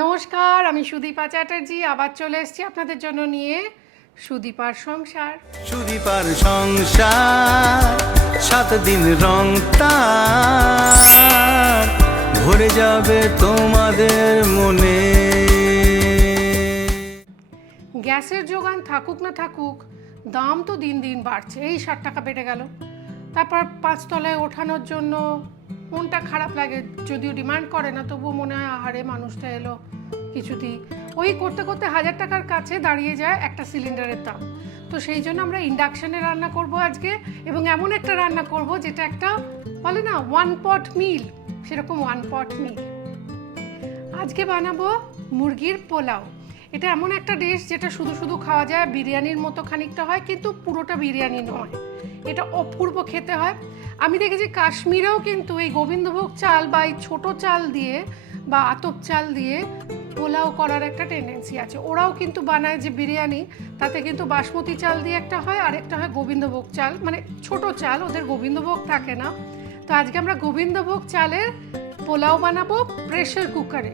নমস্কার, আমি সুদীপা চ্যাটার্জি আবার চলে এসেছি আপনাদের জন্য নিয়ে সুদীপার সংসার। সুদীপার সংসার 7 দিন রং তার ভরে যাবে তোমাদের মনে। গ্যাসের যোগান থাকুক না থাকুক, দাম তো দিন দিন বাড়ছে। এই 60 টাকা বেড়ে গেল। তারপর 5 তলায় ওঠানোর জন্য মনটা খারাপ লাগে, যদিও ডিমান্ড করে না, তবুও মনে হয় আহারে মানুষটা এলো কিছুতেই। ওই করতে করতে 1000 টাকার কাছে দাঁড়িয়ে যায় একটা সিলিন্ডারের দাম। তো সেই জন্য আমরা ইন্ডাকশানে রান্না করব আজকে, এবং এমন একটা রান্না করব যেটা একটা বলে না 1 পট মিল, সেরকম 1 পট মিল। আজকে বানাবো মুরগির পোলাও। এটা এমন একটা ডিশ যেটা শুধু শুধু খাওয়া যায়, বিরিয়ানির মতো খানিকটা হয়, কিন্তু পুরোটা বিরিয়ানি নয়। এটা অপূর্ব খেতে হয়। আমি দেখেছি কাশ্মীরেও কিন্তু এই গোবিন্দভোগ চাল বা এই ছোটো চাল দিয়ে বা আতপ চাল দিয়ে পোলাও করার একটা টেন্ডেন্সি আছে। ওরাও কিন্তু বানায় যে বিরিয়ানি, তাতে কিন্তু বাসমতি চাল দিয়ে একটা হয়, আর একটা হয় গোবিন্দভোগ চাল, মানে ছোট চাল, ওদের গোবিন্দভোগ থাকে না। তো আজকে আমরা গোবিন্দভোগ চালের পোলাও বানাবো প্রেশার কুকারে।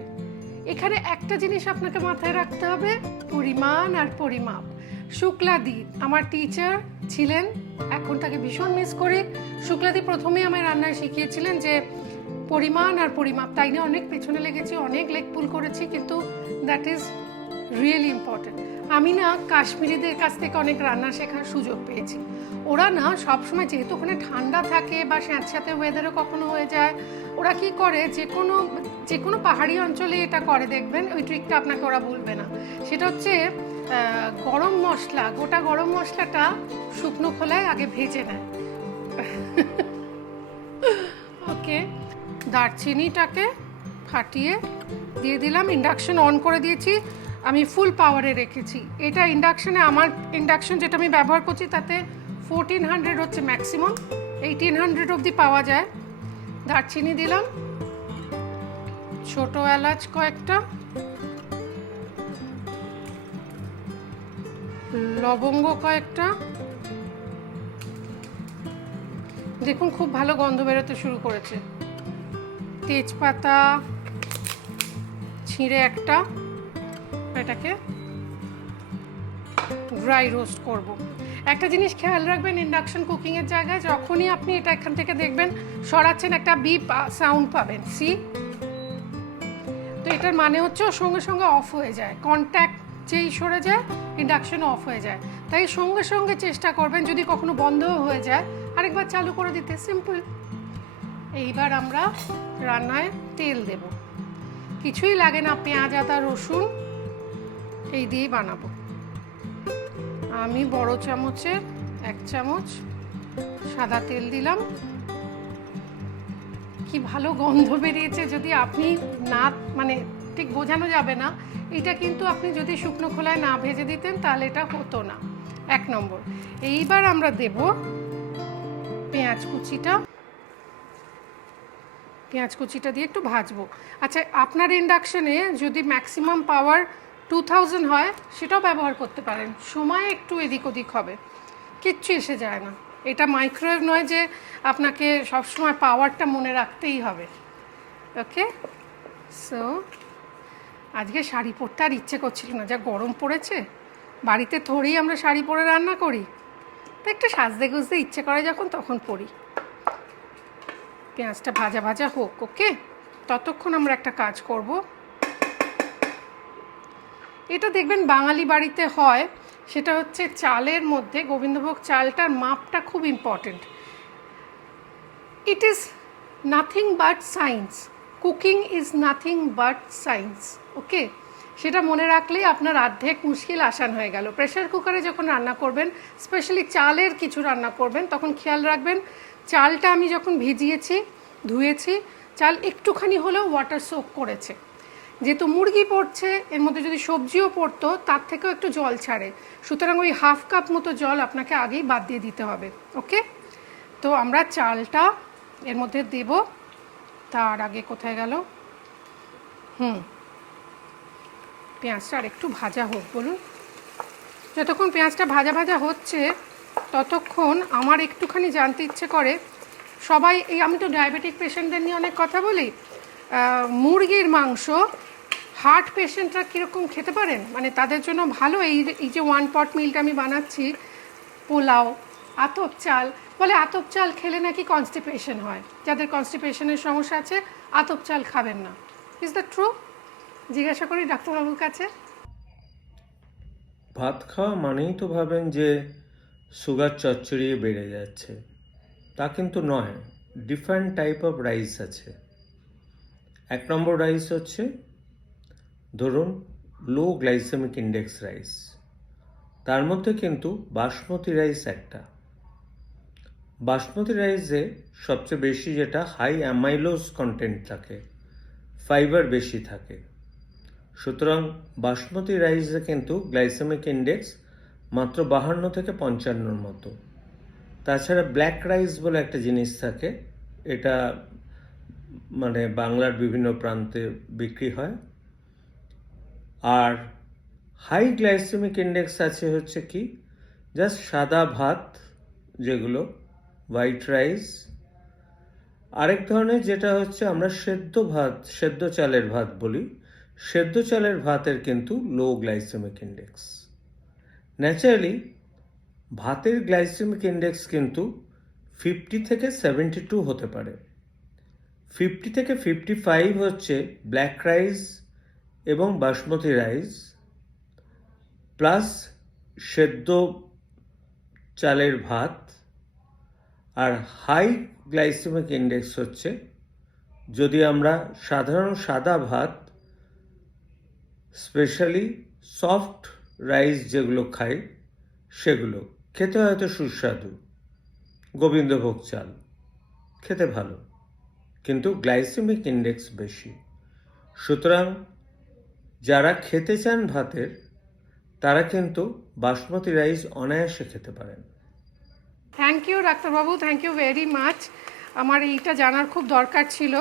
এখানে একটা জিনিস আপনাকে মাথায় রাখতে হবে, পরিমাণ আর পরিমাপ। শুক্লাদি আমার টিচার ছিলেন, এখন তাকে ভীষণ মিস করি। শুক্লাদি প্রথমেই আমায় রান্নায় শিখিয়েছিলেন যে পরিমাণ আর পরিমাপ। তাই নিয়ে অনেক পেছনে লেগেছি, অনেক লেগ পুল করেছি, কিন্তু দ্যাট ইজ রিয়েলি ইম্পর্টেন্ট। আমি না কাশ্মীরিদের কাছ থেকে অনেক রান্না শেখার সুযোগ পেয়েছি। ওরা না সবসময়, যেহেতু ওখানে ঠান্ডা থাকে বা স্যাঁতস্যাঁতে ওয়েদারও কখনো হয়ে যায়, ওরা কি করে যে কোনো পাহাড়ি অঞ্চলে এটা করে, দেখবেন ওই ট্রিকটা আপনাকে ওরা বলবে না। সেটা হচ্ছে গরম মশলা, গোটা গরম মশলাটা শুকনো খোলায় আগে ভেজে নেয়। ওকে, দারচিনিটাকে ফাটিয়ে দিয়ে দিলাম। ইন্ডাকশন অন করে দিয়েছি, আমি ফুল পাওয়ারে রেখেছি। এটা ইন্ডাকশানে, আমার ইন্ডাকশন যেটা আমি ব্যবহার করছি তাতে 1400 হচ্ছে ম্যাক্সিমাম, 1800 অবধি পাওয়া যায়। দারচিনি দিলাম, ছোট এলাচ কয়েকটা, লবঙ্গ কয়েকটা। দেখুন খুব ভালো গন্ধ বেরোতে শুরু করেছে। তেজপাতা ছিঁড়ে একটা, এটাকে ড্রাই রোস্ট করব। একটা জিনিস খেয়াল রাখবেন ইন্ডাকশন কুকিংয়ের জায়গায়, যখনই আপনি এটা এখান থেকে দেখবেন সরাচ্ছেন, একটা বিপ সাউন্ড পাবেন। সি, তো এটার মানে হচ্ছে ওর সঙ্গে সঙ্গে অফ হয়ে যায়, কন্ট্যাক্ট যেই সরে যায় ইন্ডাকশন অফ হয়ে যায়। তাই সঙ্গে সঙ্গে চেষ্টা করবেন, যদি কখনো বন্ধও হয়ে যায় আরেকবার চালু করে দিতে, সিম্পল। এইবার আমরা রান্নায় তেল দেব। কিছুই লাগে না, পেঁয়াজ আদা রসুন এই দিয়েই বানাবো। আমি বড় চামচের 1 চামচ সাদা তেল দিলাম। কি ভালো গন্ধ বেরিয়েছে, যদি আপনি না, মানে ঠিক বোঝানো যাবে না। এটা কিন্তু আপনি যদি শুকনো খোলায় না ভেজে দিতেন তাহলে এটা হতো না। 1 নম্বর। এইবার আমরা দেব পেঁয়াজ কুচিটা। পেঁয়াজ কুচিটা দিয়ে একটু ভাজবো। আচ্ছা, আপনার ইন্ডাকশনে যদি ম্যাক্সিমাম পাওয়ার 2000 হয় সেটাও ব্যবহার করতে পারেন, সময় একটু এদিক ওদিক হবে, কিচ্ছু এসে যায় না। এটা মাইক্রোওয়েভ নয় যে আপনাকে সবসময় পাওয়ারটা মনে রাখতেই হবে। ওকে, সো আজকে শাড়ি পরতে আর ইচ্ছে করছিল না, যা গরম পড়েছে। বাড়িতে থোড়েই আমরা শাড়ি পরে রান্না করি, তো একটু সাজতে গুজতে ইচ্ছে করে যখন, তখন পরি। পেঁয়াজটা ভাজা ভাজা হোক। ওকে, ততক্ষণ আমরা একটা কাজ করব। এটা দেখবেন বাঙালি বাড়িতে হয়, সেটা হচ্ছে চালের মধ্যে গোবিন্দভোগ চালটার মাপটা খুব important. It is nothing but science, cooking is nothing but science. Okay, সেটা মনে রাখলেই আপনার অর্ধেক মুশকিল আসান হয়ে গেল। প্রেশার কুকারে যখন রান্না করবেন, স্পেশালি চালের কিছু রান্না করবেন, তখন খেয়াল রাখবেন চালটা আমি যখন ভিজিয়েছি, ধুয়েছি, চাল একটুখানি হলেও ওয়াটার সোক করেছে। যেহেতু মুরগি পড়ছে, এর মধ্যে যদি সবজিও পড়তো তার থেকেও একটু জল ছাড়ে, সুতরাং ওই হাফ কাপ মতো জল আপনাকে আগেই বাদ দিয়ে দিতে হবে। ওকে, তো আমরা চালটা এর মধ্যে দেব। তার আগে কোথায় গেল, পেঁয়াজটা আর একটু ভাজা হোক। বলুন, যতক্ষণ পেঁয়াজটা ভাজা ভাজা হচ্ছে ততক্ষণ আমার একটুখানি জানতে ইচ্ছে করে, সবাই এই, আমি তো ডায়াবেটিক পেশেন্টদের নিয়ে অনেক কথা বলি, মুরগির মাংস হার্ট পেশেন্টরা কীরকম খেতে পারেন, মানে তাদের জন্য ভালো এই যে 1 পট মিলটা আমি বানাচ্ছি, পোলাও, আতপ চাল। বলে আতপ চাল খেলে নাকি কনস্টিপেশন হয়, যাদের কনস্টিপেশনের সমস্যা আছে আতপ চাল খাবেন না। Is that true? জিজ্ঞাসা করি ডাক্তারবাবুর কাছে। ভাত খাওয়া মানেই তো ভাবেন যে সুগার চচ্চড়িয়ে বেড়ে যাচ্ছে, তা কিন্তু নয়। ডিফারেন্ট টাইপ অফ রাইস আছে। 1 নম্বর রাইস হচ্ছে ধরুন লো গ্লাইসেমিক ইন্ডেক্স রাইস, তার মধ্যে কিন্তু বাসমতি রাইস একটা। বাসমতি রাইসে সবচেয়ে বেশি যেটা হাই অ্যামাইলোজ কন্টেন্ট থাকে, ফাইবার বেশি থাকে। সুতরাং বাসমতি রাইসে কিন্তু গ্লাইসেমিক ইন্ডেক্স মাত্র 52 থেকে 55 মতো। তাছাড়া ব্ল্যাক রাইস বলে একটা জিনিস থাকে, এটা মানে বাংলার বিভিন্ন প্রান্তে বিক্রি হয়। আর হাই গ্লাইসেমিক ইন্ডেক্স আছে হচ্ছে কি, জাস্ট সাদা ভাত, যেগুলো হোয়াইট রাইস। আরেক ধরনের যেটা হচ্ছে আমরা সেদ্ধ ভাত, সেদ্ধ চালের ভাত বলি, সেদ্ধ চালের ভাতের কিন্তু লো গ্লাইসেমিক ইন্ডেক্স। ন্যাচারালি ভাতের গ্লাইসেমিক ইন্ডেক্স কিন্তু 50 থেকে 72 হতে পারে। 50 থেকে 55 হচ্ছে ব্ল্যাক রাইস এবং বাসমতি রাইস প্লাস সেদ্ধ চালের ভাত। আর হাই গ্লাইসেমিক ইন্ডেক্স হচ্ছে যদি আমরা সাধারণ সাদা ভাত, স্পেশালি সফট রাইস যেগুলো খাই, সেগুলো খেতে হয়তো সুস্বাদু, গোবিন্দভোগ চাল খেতে ভালো, কিন্তু গ্লাইসেমিক ইন্ডেক্স বেশি। সুতরাং যারা খেতে চান ভাতের, তারা কিন্তু বাসমতি রাইস অনায়াসে খেতে পারেন। থ্যাংক ইউ ডাক্তারবাবু, থ্যাংক ইউ ভেরি মাচ। আমার এইটা জানার খুব দরকার ছিল।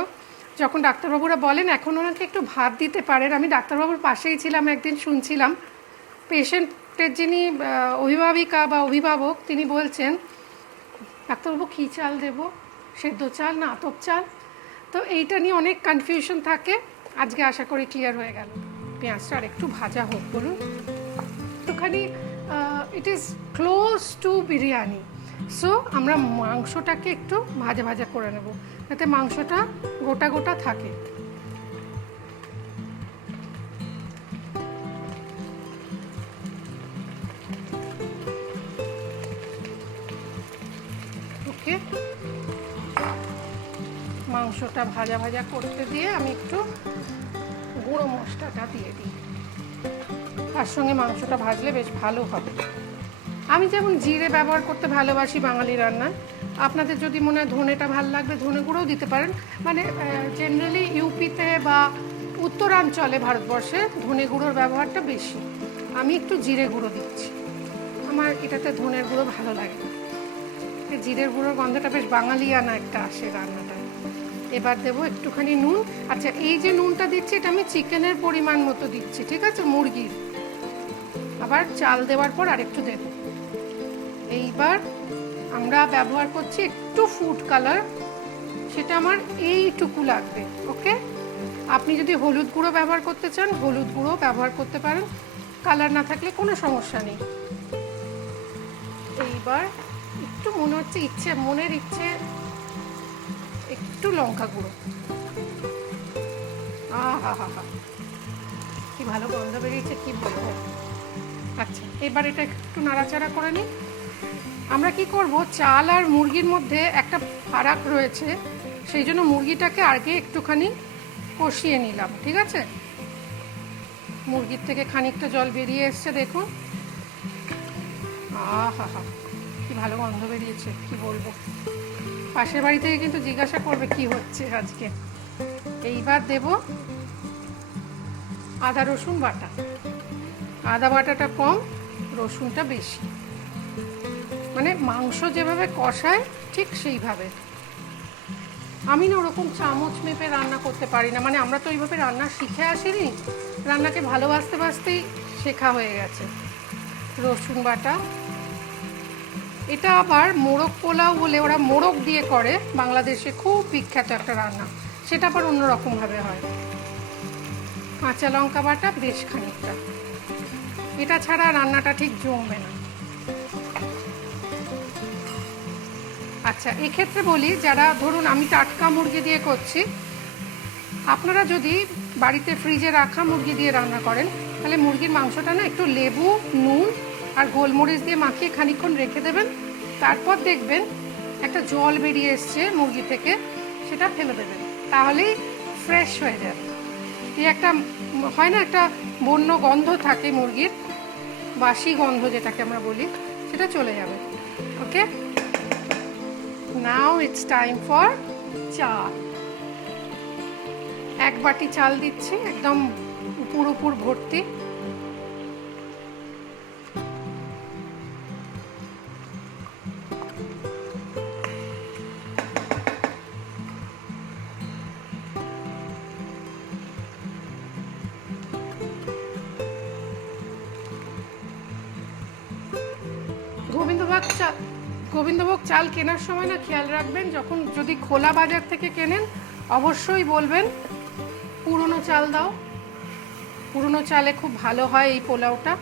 যখন ডাক্তারবাবুরা বলেন এখন ওনাকে একটু ভাত দিতে পারেন, আমি ডাক্তারবাবুর পাশেই ছিলাম, একদিন শুনছিলাম পেশেন্টের যিনি অভিভাবিকা বা অভিভাবক, তিনি বলছেন ডাক্তারবাবু কী চাল দেবো, সেদ্ধ চাল না আতপ চাল? তো এইটা নিয়ে অনেক কনফিউশন থাকে। আজকে আশা করি ক্লিয়ার হয়ে গেল। পেঁয়াজটা আর একটু ভাজা হোক বলুন, একটুখানি it is close two biryani. So আমরা মাংসটাকে একটু ভাজা ভাজা করে নেব, যাতে মাংসটা গোটা গোটা থাকে। ওকে, মাংসটা ভাজা ভাজা করতে দিয়ে আমি একটু গুঁড়ো মশলাটা দিয়ে দিই, তার সঙ্গে মাংসটা ভাজলে বেশ ভালো হবে। আমি যেমন জিরে ব্যবহার করতে ভালোবাসি বাঙালি রান্নায়, আপনাদের যদি মনে হয় ধনেটা ভালো লাগবে ধনে গুঁড়োও দিতে পারেন। মানে জেনারেলি ইউপিতে বা উত্তরাঞ্চলে ভারতবর্ষে ধনে গুঁড়োর ব্যবহারটা বেশি। আমি একটু জিরে গুঁড়ো দিচ্ছি, আমার এটাতে ধনের গুঁড়ো ভালো লাগে। জিরের গুঁড়োর গন্ধটা বেশ বাঙালিয়ানা একটা আসে রান্নাটায়। এবার দেবো একটুখানি নুন। আচ্ছা, এই যে নুনটা দিচ্ছি এটা আমি চিকেনের পরিমাণ মতো দিচ্ছি, ঠিক আছে, মুরগির। আবার চাল দেওয়ার পর আরেকটু দেব। এইবার আমরা ব্যবহার করছি একটু ফুড কালার, সেটা আমার এইটুকু লাগবে। ওকে, আপনি যদি হলুদ গুঁড়ো ব্যবহার করতে চান হলুদ গুঁড়ো ব্যবহার করতে পারেন, কালার না থাকলে কোনো সমস্যা নেই। এইবার একটু মনে হচ্ছে মনের ইচ্ছে একটু লঙ্কা গুঁড়ো। হা হা হা, কি ভালো গন্ধ বেরিয়েছে, কি বলবো। আচ্ছা, এবার এটা একটু নাড়াচাড়া করে নিই। আমরা কি করব, চাল আর মুরগির মধ্যে একটা ফারাক রয়েছে, সেই জন্য মুরগিটাকে আগে একটুখানি কষিয়ে নিলাম, ঠিক আছে। মুরগির থেকে খানিকটা জল বেরিয়ে এসছে, দেখুন। হা হা, কি ভালো গন্ধ বেরিয়েছে, কি বলবো। পাশের বাড়ি থেকে কিন্তু জিজ্ঞাসা করবে কি হচ্ছে আজকে। এইবার দেব আদা রসুন বাটা। আদা বাটাটা কম, রসুনটা বেশি, মানে মাংস যেভাবে কষায় ঠিক সেইভাবে। আমি না ওরকম চামচ মেপে রান্না করতে পারি না, মানে আমরা তো ওইভাবে রান্না শিখে আসিনি, রান্নাকে ভালোবাসতে বাসতেই শেখা হয়ে গেছে। রসুন বাটা, এটা আবার মোরগ পোলাও বলে, ওরা মোরগ দিয়ে করে, বাংলাদেশে খুব বিখ্যাত একটা রান্না, সেটা আবার অন্যরকমভাবে হয়। কাঁচা লঙ্কা বাটা বেশ খানিকটা। এটা ছাড়া রান্নাটা ঠিক জমবে না। আচ্ছা, এক্ষেত্রে বলি, যারা ধরুন আমি টাটকা মুরগি দিয়ে করছি, আপনারা যদি বাড়িতে ফ্রিজে রাখা মুরগি দিয়ে রান্না করেন তাহলে মুরগির মাংসটা না একটু লেবু, নুন আর গোলমরিচ দিয়ে মাখিয়ে খানিকক্ষণ রেখে দেবেন। তারপর দেখবেন একটা জল বেরিয়ে এসছে মুরগি থেকে, সেটা ফেলে দেবেন, তাহলেই ফ্রেশ হয়ে যাবে। এই একটা হয় না, একটা বন্য গন্ধ থাকে মুরগির, বাসি গন্ধ যেটাকে আমরা বলি, সেটা চলে যাবে। ওকে, নাও ইটস টাইম ফর চাল। 1 বাটি চাল দিচ্ছি, একদম উপর ভর্তি। গোবিন্দভোগ চাল কেনার সময় না খেয়াল রাখবেন, যদি খোলা বাজার থেকে কেনেন অবশ্যই বলবেন পুরনো চাল দাও। পুরনো চালে খুব ভালো হয় এই পোলাওটা।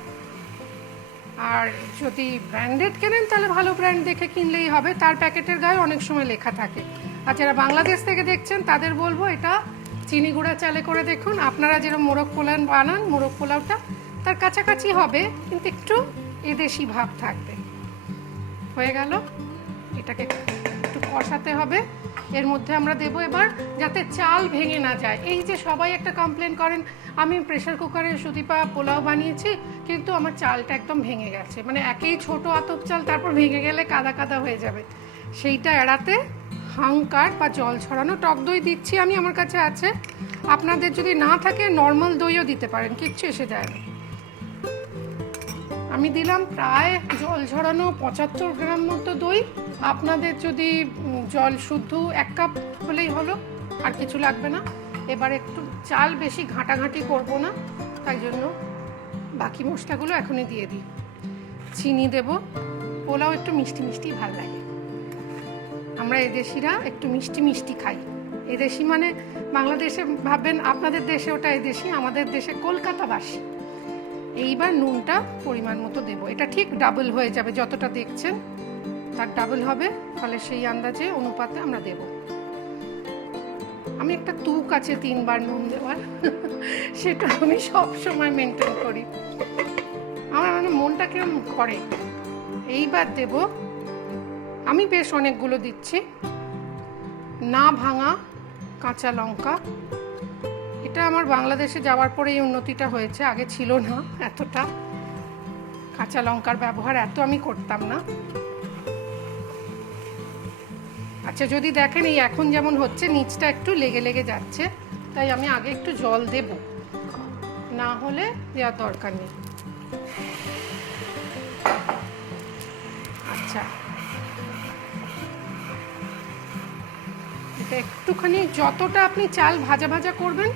আর যদি ব্র্যান্ডেড কেনেন তাহলে ভালো ব্র্যান্ড দেখে কিনলেই হবে, তার প্যাকেটের গায়ে অনেক সময় লেখা থাকে। আর যারা বাংলাদেশ থেকে দেখছেন তাদের বলবো এটা চিনি গুঁড়া চালে করে দেখুন। আপনারা যেরকম মোরগ পোলাও বানান, মোরগ পোলাওটা তার কাছাকাছি হবে, কিন্তু একটু এদেশি ভাব থাকবে। হয়ে গেল, এটাকে একটু কষাতে হবে। এর মধ্যে আমরা দেবো এবার, যাতে চাল ভেঙে না যায়। এই যে সবাই একটা কমপ্লেন করেন, আমি প্রেসার কুকারে সুদীপা পোলাও বানিয়েছি কিন্তু আমার চালটা একদম ভেঙে গেছে, মানে একেই ছোট আতপ চাল, তারপর ভেঙে গেলে কাদা কাদা হয়ে যাবে। সেইটা এড়াতে হাঙ্কার বা জল ছড়ানো টক দই দিচ্ছি আমি, আমার কাছে আছে। আপনাদের যদি না থাকে নর্মাল দইও দিতে পারেন, কিচ্ছু এসে যায় না। আমি দিলাম প্রায় জল ঝরানো 75 গ্রাম মতো দই। আপনাদের যদি জল শুদ্ধ 1 কাপ হলেই হলো, আর কিছু লাগবে না। এবার একটু চাল বেশি ঘাঁটাঘাঁটি করব না, তাই জন্য বাকি মশলাগুলো এখনই দিয়ে দিই। চিনি দেব, পোলাও একটু মিষ্টি মিষ্টি ভালো লাগে। আমরা এদেশিরা একটু মিষ্টি মিষ্টি খাই। এদেশি মানে বাংলাদেশে ভাববেন আপনাদের দেশে ওটা এদেশি, আমাদের দেশে কলকাতাবাসী। এইবার নুনটা পরিমাণ মতো দেব, এটা ঠিক ডাবল হয়ে যাবে, যতটা দেখছেন তার ডাবল হবে, তাহলে সেই আন্দাজে অনুপাতে আমরা দেব। আমি একটা তুক আছে 3 বার নুন দেওয়ার, সেটা আমি সব সময় মেনটেন করি, আমার মানে মনটা কিরম করে। এইবার দেব, আমি বেশ অনেকগুলো দিচ্ছি, না ভাঙা কাঁচা লঙ্কা। এটা আমার বাংলাদেশে যাওয়ার পরে এই উন্নতিটা হয়েছে, আগে ছিল না এতটা। কাঁচা লঙ্কার ব্যবহার এত আমি করতাম না। আচ্ছা, যদি দেখেন এই এখন যেমন হচ্ছে, নিচটা একটু লেগে লেগে যাচ্ছে, তাই আমি আগে একটু জল দেব, না হলে দেওয়ার দরকার নেই। আচ্ছা, এটা একটুখানি, যতটা আপনি চাল ভাজা ভাজা করবেন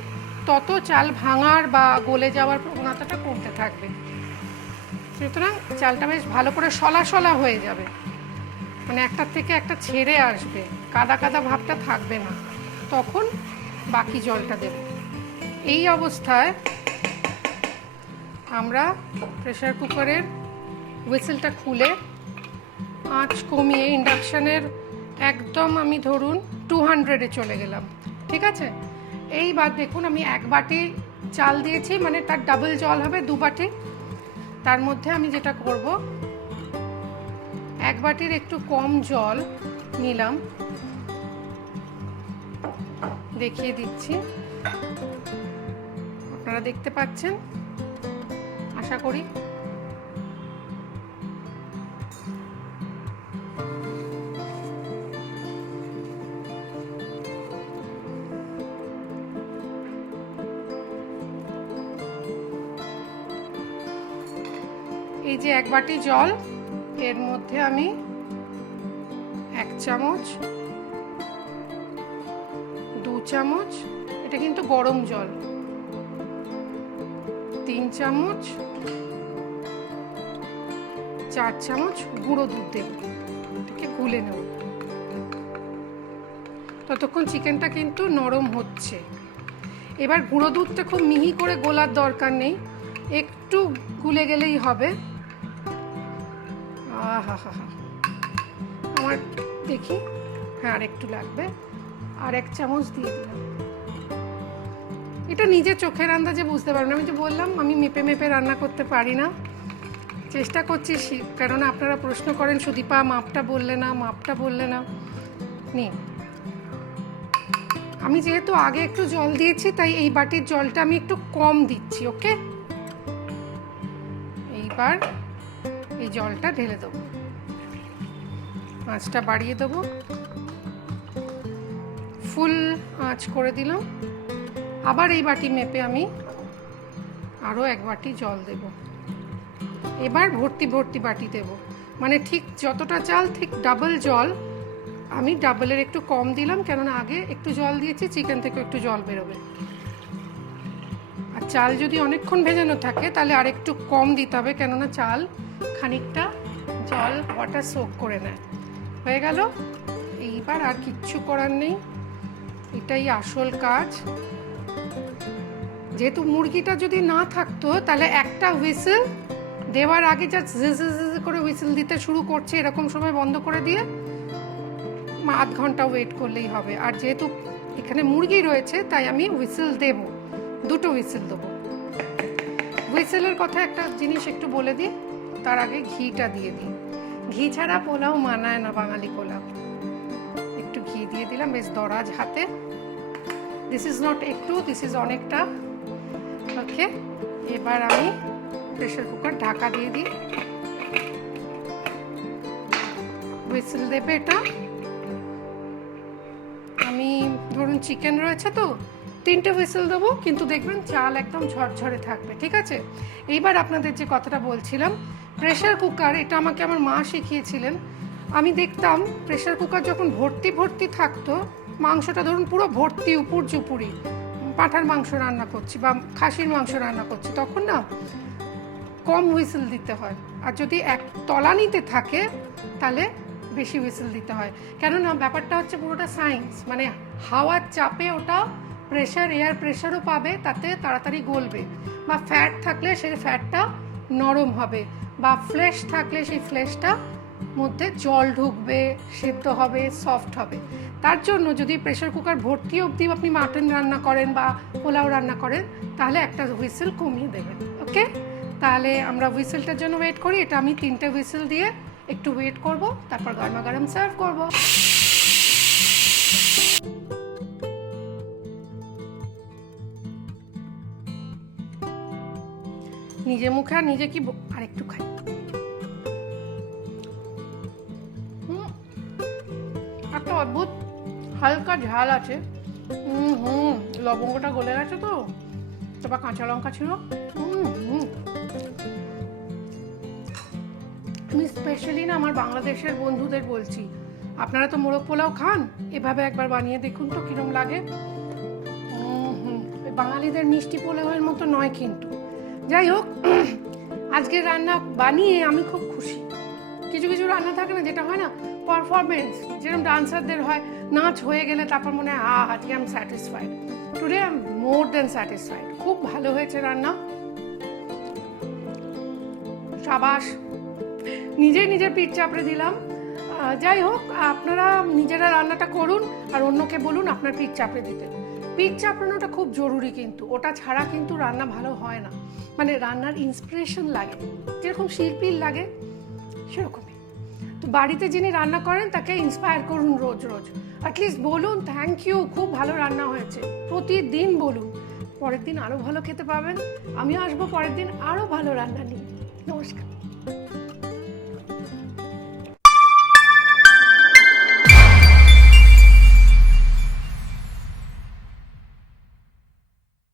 তত চাল ভাঙার বা গলে যাওয়ার প্রবণতাটা কমতে থাকবে। সুতরাং চালটা বেশ ভালো করে সলা সলা হয়ে যাবে, মানে একটার থেকে একটা ছেড়ে আসবে, কাদা কাদা ভাবটা থাকবে না। তখন বাকি জলটা দেব। এই অবস্থায় আমরা প্রেসার কুকারের হুইসেলটা খুলে আঁচ কমিয়ে ইন্ডাকশানের একদম আমি ধরুন 200-এ চলে গেলাম, ঠিক আছে। এইবার দেখুন আমি 1 বাটি চাল দিয়েছি, মানে তার ডাবল জল হবে 2 বাটি। তার মধ্যে আমি যেটা করব, 1 বাটির একটু কম জল নিলাম, দেখিয়ে দিচ্ছি, আপনারা দেখতে পাচ্ছেন আশা করি। এই যে 1 বাটি জল, এর মধ্যে আমি 1 চামচ, 2 চামচ, এটা কিন্তু গরম জল, 3 চামচ, 4 চামচ গুঁড়ো দুধ দেব, এটাকে গুলে নেব। ততক্ষণ চিকেনটা কিন্তু নরম হচ্ছে। এবার গুঁড়ো দুধটা খুব মিহি করে গোলার দরকার নেই, একটু গুলে গেলেই হবে। আহা হা হা, আমার দেখি, হ্যাঁ আর একটু লাগবে, আর 1 চামচ দিয়ে দিলাম। এটা নিজের চোখের আন্দাজে বুঝতে পারবেন। আমি যে বললাম আমি মেপে মেপে রান্না করতে পারি না, চেষ্টা করছি, কারণ আপনারা প্রশ্ন করেন সুদীপা মাপটা বললে না, মাপটা বললে না। নিন, আমি যেহেতু আগে একটু জল দিয়েছি তাই এই বাটির জলটা আমি একটু কম দিচ্ছি। ওকে, এইবার এই জলটা ঢেলে দেবো, আঁচটা বাড়িয়ে দেবো, ফুল আঁচ করে দিলাম। আবার এই বাটি মেপে আমি আরও 1 বাটি জল দেব। এবার ভর্তি ভর্তি বাটি দেব, মানে ঠিক যতটা চাল ঠিক ডাবল জল। আমি ডাবলের একটু কম দিলাম, কেননা আগে একটু জল দিয়েছি, চিকেন থেকে একটু জল বেরোবে। আর চাল যদি অনেকক্ষণ ভেজানো থাকে তাহলে আর একটু কম দিতে হবে, কেননা চাল খানিকটা জল ওয়াটার সোক করে নেয়। হয়ে গেল। এইবার আর কিচ্ছু করার নেই, এটাই আসল কাজ। যেহেতু মুরগিটা যদি না থাকতো তাহলে একটা হুইসেল দেওয়ার আগে যা ঝিঝ করে হুইসেল দিতে শুরু করছে, এরকম সময় বন্ধ করে দিয়ে আধ ঘন্টা ওয়েট করলেই হবে। আর যেহেতু এখানে মুরগি রয়েছে তাই আমি হুইসেল দেব, 2টো হুইসেল দেবো। হুইসেলের কথা একটা জিনিস একটু বলে দিই, তার আগে ঘিটা দিয়ে দিই। ঘি ছাড়া পোলাও মানায় না, বাঙালি পোলাও। একটু ঘি দিয়ে দিলাম বেশ দরাজ হাতে। দিস ইজ নট একটু, দিস ইজ অনেকটা। ওকে, এবার আমি প্রেসার কুকার ঢাকা দিয়ে দিই, হুইসেল দেবে এটা। আমি ধরুন চিকেন রয়েছে তো 3টে হুইসেল দেবো, কিন্তু দেখবেন চাল একদম ঝরঝরে থাকবে, ঠিক আছে? এইবার আপনাদের যে কথাটা বলছিলাম, প্রেসার কুকার, এটা আমাকে আমার মা শিখিয়েছিলেন। আমি দেখতাম প্রেসার কুকার যখন ভর্তি ভর্তি থাকতো, মাংসটা ধরুন পুরো ভর্তি উপর চুপুরি, পাঁঠার মাংস রান্না করছি বা খাসির মাংস রান্না করছি, তখন না কম হুইসেল দিতে হয়। আর যদি এক তলানিতে থাকে তাহলে বেশি হুইসেল দিতে হয়, কেননা ব্যাপারটা হচ্ছে পুরোটা সায়েন্স। মানে হাওয়ার চাপে ওটা প্রেশার, এয়ার প্রেশারও পাবে, তাতে তাড়াতাড়ি গলবে। বা ফ্যাট থাকলে সেই ফ্যাটটা নরম হবে, বা ফ্লেশ থাকলে সেই ফ্লেশটা মধ্যে জল ঢুকবে, সেদ্ধ হবে, সফট হবে। তার জন্য যদি প্রেশার কুকার ভর্তি অবধি আপনি মাটন রান্না করেন বা পোলাও রান্না করেন, তাহলে একটা হুইসেল কমিয়ে দেবেন। ওকে, তাহলে আমরা হুইসেলটার জন্য ওয়েট করি। এটা আমি 3টে হুইসেল দিয়ে একটু ওয়েট করব, তারপর গরমা গরম সার্ভ করব। নিজে মুখে আর নিজে কি আর একটু খাই। একটা অদ্ভুত হালকা ঝাল আছে। লবঙ্গটা গলে গেছে তো, তারপর কাঁচা লঙ্কা ছিল। আমি স্পেশালি না আমার বাংলাদেশের বন্ধুদের বলছি, আপনারা তো মোরগ পোলাও খান, এভাবে একবার বানিয়ে দেখুন তো কিরম লাগে। বাঙালিদের মিষ্টি পোলাওয়ের মতো নয় কিন্তু। যাই হোক, আজকে রান্না বানিয়ে আমি খুব খুশি। কিছু কিছু রান্না থাকে না, যেটা হয় না পারফরমেন্স, যেরকম ডান্সারদের হয়, নাচ হয়ে গেলে তারপর মনে হয় আজকে I am satisfied. Today I am more than satisfied. খুব ভালো হয়েছে রান্না, সাবাস। নিজেই নিজের পিঠ চাপড়ে দিলাম। যাই হোক, আপনারা নিজেরা রান্নাটা করুন আর অন্যকে বলুন আপনার পিঠ চাপড়ে দিতে। পিঠ চাপড়ানোটা খুব জরুরি, কিন্তু ওটা ছাড়া কিন্তু রান্না ভালো হয় না। মানে রান্নার ইন্সপিরেশন লাগে, যেরকম শিল্পীর লাগে সেরকমই। তো বাড়িতে যিনি রান্না করেন তাকে ইন্সপায়ার করুন রোজ রোজ। অ্যাটলিস্ট বলুন থ্যাংক ইউ, খুব ভালো রান্না হয়েছে, প্রতিদিন বলুন। পরের দিন আরও ভালো খেতে পাবেন। আমিও আসবো পরের দিন আরও ভালো রান্না নিয়ে। নমস্কার।